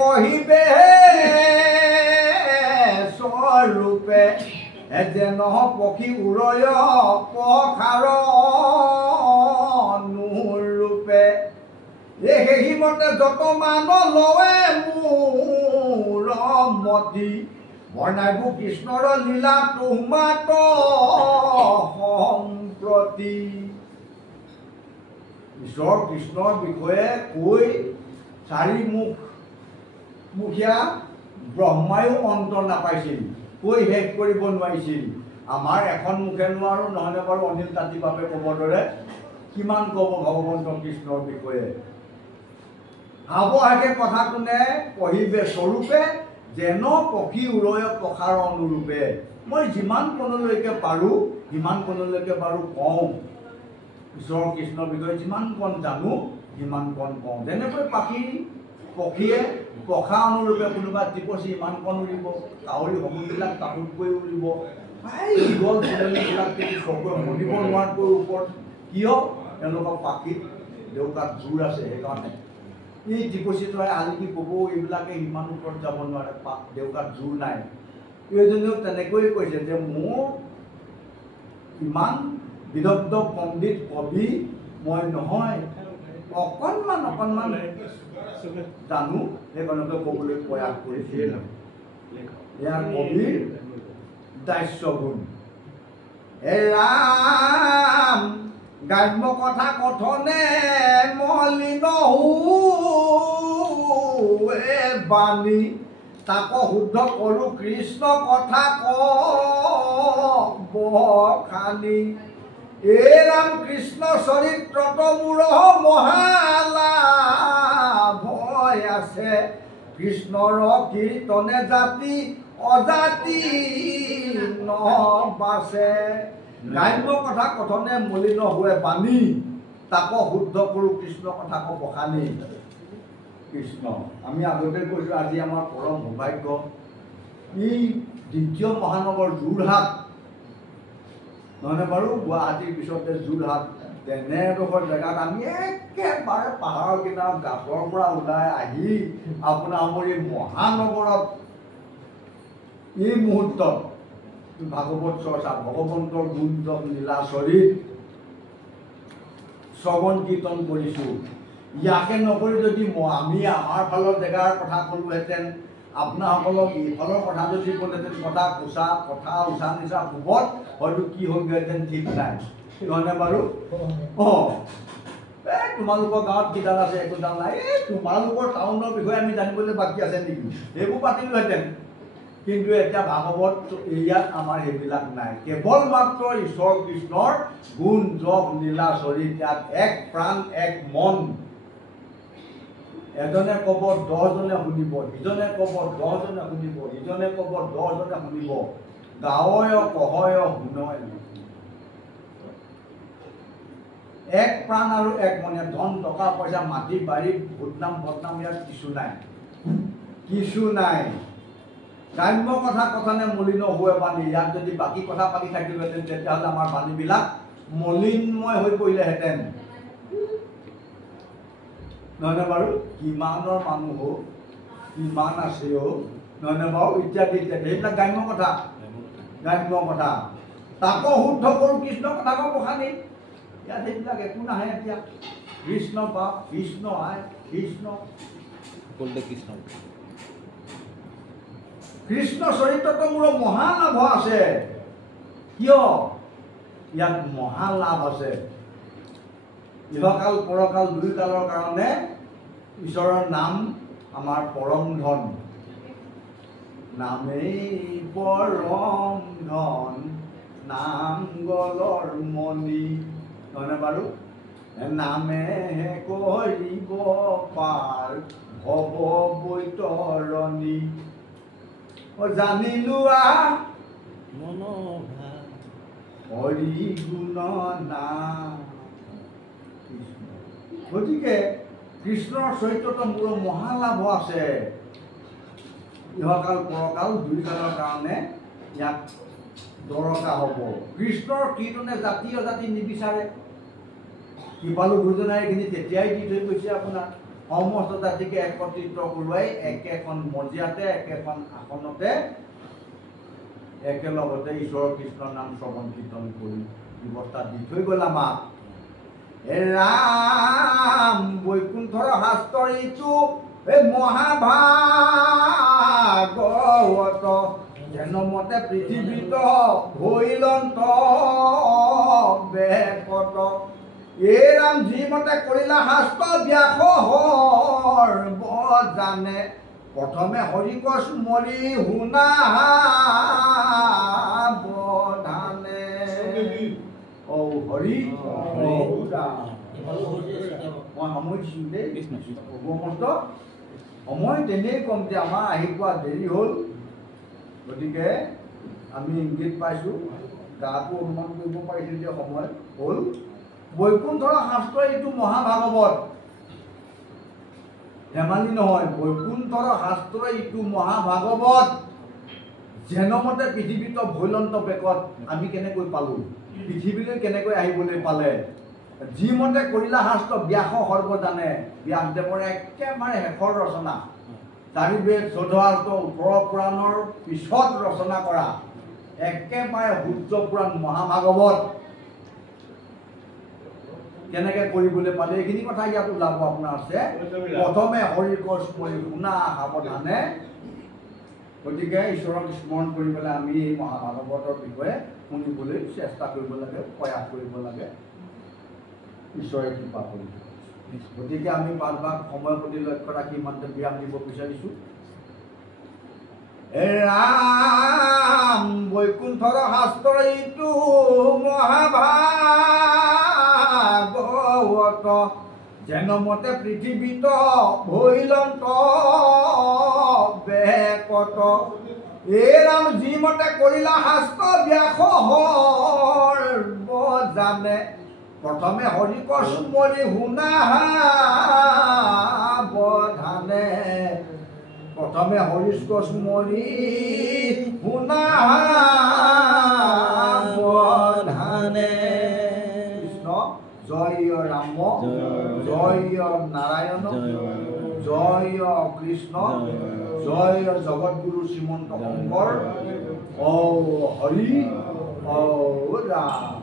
কহিবে স্বৰূপে যেন পক্ষী উৰয় পখাৰ নুৰূপে সেইমতে যত মান লৱে মোৰ মতি বৰ্ণাইবু কৃষ্ণৰ লীলা তোমাত সম্প্ৰতি। ঈশ্বৰ কৃষ্ণৰ বিষয়ে কৈ চাৰিমুখীয়া ব্ৰহ্মায়ো অন্ত নাপাইছিল, কৈ শেষ কৰিব নোৱাৰিছিল। আমাৰ এখন মুখে নোৱাৰো, নহ'লে বাৰু অনিল তাঁতী বাপে ক'বৰ দৰে কিমান ক'ব ভগৱন্ত কৃষ্ণৰ বিষয়ে। আৱহাকে কথা কোনে কহিবে স্বৰূপে যেন পক্ষী উৰয় পখাৰ অনুৰূপে। মই যিমান কণলৈকে পাৰোঁ সিমান কণলৈকে বাৰু কওঁ, ঈশ্বৰ কৃষ্ণৰ বিষয়ে যিমান কণ জানো সিমান কণ কওঁ। যেনেকৈ পক্ষীয়ে পখা অনুৰূপে কোনোবা টিপচি ইমান কণ উৰিব, কাউৰী সমূহবিলাক তাতোতকৈ উৰিব, দীঘল চিলনিবিলাক চকুৱে মনিব নোৱাৰাকৈ ওপৰত। কিয়? তেওঁলোকৰ পাখিত দেউতাত জোৰ আছে, সেইকাৰণে। এই টিপচি তৰাই আলিকি ক'ব এইবিলাকে ইমান ওপৰত যাব নোৱাৰে, দেউতাত জোৰ নাই। এইজনেও তেনেকৈ কৈছে যে মোৰ ইমান বিদগ্ধ পণ্ডিত কবি মই নহয়, অকণমান জানো, সেইকাৰণে ক'বলৈ প্ৰয়াস কৰিছিল। ইয়াৰ কবিৰ দাস্য গুণ। হে ৰাম গ্ৰাম্য কথা কথনে মলিন বাণী, তাক শুদ্ধ কৰো কৃষ্ণ কথা কখানি। এই ৰাম কৃষ্ণ চৰিত্ৰত মোৰ মহালাভ আছে, কৃষ্ণৰ কীৰ্তনে জাতি অজাতি নবাছে। গ্ৰাম্য কথা কথনে মলিন হোৱে বাণী, তাক শুদ্ধ কৰো কৃষ্ণ কথা কখানি। কৃষ্ণ আমি আগতে কৈছোঁ, আজি আমাৰ পৰম সৌভাগ্য এই দ্বিতীয় মহানগৰ যোৰহাট, নহয়নে বাৰু? গুৱাহাটীৰ পিছতে যোৰহাট, তেনেডোখৰ জেগাত আমি একেবাৰে পাহাৰৰ কিনাৰত গাঁতৰ পৰা ওলাই আহি আপোনাৰ আমাৰ এই মহানগৰত এই মুহূৰ্তত ভাগৱত চৰ্চা, ভগৱন্তৰ গুণ লীলা চৰিত শ্ৰৱণ কীৰ্তন কৰিছোঁ। ইয়াকে নকৰি যদি আমি আমাৰ ফালৰ জেগাৰ কথা ক'লোহেঁতেন, আপোনাসকলক এইফালৰ কথা যদি ক'লেহেঁতেন, কথা উচা নিচা কোবত হয়তো কি হ'লগৈহেঁতেন ঠিক নাই, নহয়নে বাৰু? তোমালোকৰ গাঁৱত কিডাল আছে একোডাল নাই, তোমালোকৰ টাউনৰ বিষয়ে আমি জানিবলৈ বাকী আছে নেকি, সেইবোৰ পাতিলোহেঁতেন। কিন্তু এতিয়া ভাগৱত ইয়াত আমাৰ সেইবিলাক নাই, কেৱল মাত্ৰ ঈশ্বৰ কৃষ্ণৰ গুণ যশ লীলা চৰিত। ইয়াত এক প্ৰাণ এক মন, এজনে ক'ব 10জনে শুনিব, ইজনে ক'ব 10জনে শুনিব, ইজনে ক'ব 10জনে শুনিব। গাৱয় কহয় শুনয়, এক প্ৰাণ আৰু এক মনে। ধন টকা পইচা মাটি বাৰী ভূতনাম বদনাম ইয়াত কিছু নাই। গ্ৰাম্য কথা কথনে মলিন হোৱে বাণী, ইয়াত যদি বাকী কথা পাতি থাকিলোহেঁতেন তেতিয়াহ'লে আমাৰ বাণীবিলাক মলিনময় হৈ পৰিলেহেঁতেন, নহয়নে বাৰু? কিমানৰ মানুহ কিমান আছে নহয়নে বাৰু? ইত্যাদি ইত্যাদি, সেইবিলাক গ্ৰাম্য কথা। তাক শুদ্ধ কৰো কৃষ্ণ কথা কখানি। ইয়াত সেইবিলাক একো নাহে। এতিয়া কৃষ্ণ বাপ, কৃষ্ণ আই, কৃষ্ণ কৃষ্ণ চৰিত্ৰতো মোৰ মহালাভ আছে। কিয়? ইয়াত মহালাভ আছে। ইহকাল পৰকাল দুই কালৰ কাৰণে ঈশ্বৰৰ নাম আমাৰ পৰম ধন। নামেই পৰম ধন, নাম গলৰ মণি, নহয়নে বাৰু? নামেহে কৰিব পাৰ ভৱ বৈতৰণী। জানিলো হৰি গুণ নাম। গতিকে কৃষ্ণৰ চৰিত্ৰতো মোৰ মহালাভ আছে। ইহকাল পৰকাল দুই কালৰ কাৰণে ইয়াক দৰকাৰ হ'ব। কৃষ্ণৰ কীৰ্তনে জাতি অজাতি নিবিচাৰে। কৃপালু গুৰুজনাই এইখিনি তেতিয়াই দি থৈ গৈছে আপোনাৰ। সমস্ত জাতিকে একত্ৰিত কৰোৱাই একেখন মজিয়াতে একেখন আসনতে একেলগতে ঈশ্বৰ কৃষ্ণৰ নাম শ্ৰৱণ কীৰ্তন কৰি ব্যৱস্থা দি থৈ গ'ল আমাক। ৰাম বৈকুণ্ঠৰ শাস্ত্ৰৰ ইটো এই মহাভাগৱত যেনমতে পৃথিৱীত ভৈলন্ত বেকত এই ৰাম যিমতে কৰিলা শাস্ত্ৰ ব্যাসৰ জানে প্ৰথমে হৰিকচ মৰি শুনা বধানে। ঔ হৰি মই সময় দিছোঁ দেই সমস্ত সময় তেনেই কম যে আমাৰ আহি পোৱা দেৰি হ'ল। গতিকে আমি ইংগিত পাইছোঁ, গাটো অনুমান কৰিব পাৰিছোঁ যে সময় হ'ল। বৈকুণ্ঠৰ শাস্ত্ৰ এইটো মহাভাগৱত, ধেমালি নহয়। বৈকুণ্ঠৰ শাস্ত্ৰ এইটো মহাভাগৱত যেনমতে পৃথিৱীত ভৈলন্ত বেকত আমি কেনেকৈ পালোঁ, পৃথিৱীলৈ কেনেকৈ আহিবলৈ পালে, যিমতে কৰিলা শাস্ত্ৰ ব্যাস সৰ্বজানে। ব্যাসদেৱৰ একেবাৰে শেষৰ ৰচনা, চাৰিবেদ ১৪ পুৰাণৰ পিছত ৰচনা কৰা একেবাৰে সূৰ্য পুৰাণ মহাভাগৱত কেনেকৈ কৰিবলৈ পালে এইখিনি কথা ইয়াত ওলাব আপোনাৰ আছে। প্ৰথমে হৰিকচ মৰি শুনা সাৱধানে। গতিকে ঈশ্বৰক স্মৰণ কৰি পেলাই আমি এই মহাভাগৱতৰ বিষয়ে শুনিবলৈ চেষ্টা কৰিব লাগে, প্ৰয়াস কৰিব লাগে, ঈশ্বৰে কৃপা কৰিব। গতিকে আমি পাঠভাগ সময়ৰ প্ৰতি লক্ষ্য ৰাখি ইমানতে বিৰাম দিব বিচাৰিছোঁ। ৰাম বৈকুণ্ঠৰ শাস্ত্ৰ ইটো মহাভাগৱত যেনমতে পৃথিৱীত ভৈলন্ত বেকত এই ৰাম যিমতে কৰিলা শাস্ত্ৰ ব্যাসৰ জানে প্ৰথমে হৰিকচ মৰি শুনা বধানে। প্ৰথমে হৰিকচ মৰি শুনা বধানে। কৃষ্ণ জয় ৰাম জয় নাৰায়ণ জয় কৃষ্ণ জয় জগতগুৰু শ্ৰীমন্ত শংকৰ। ঔ হৰি ঔ ৰাম।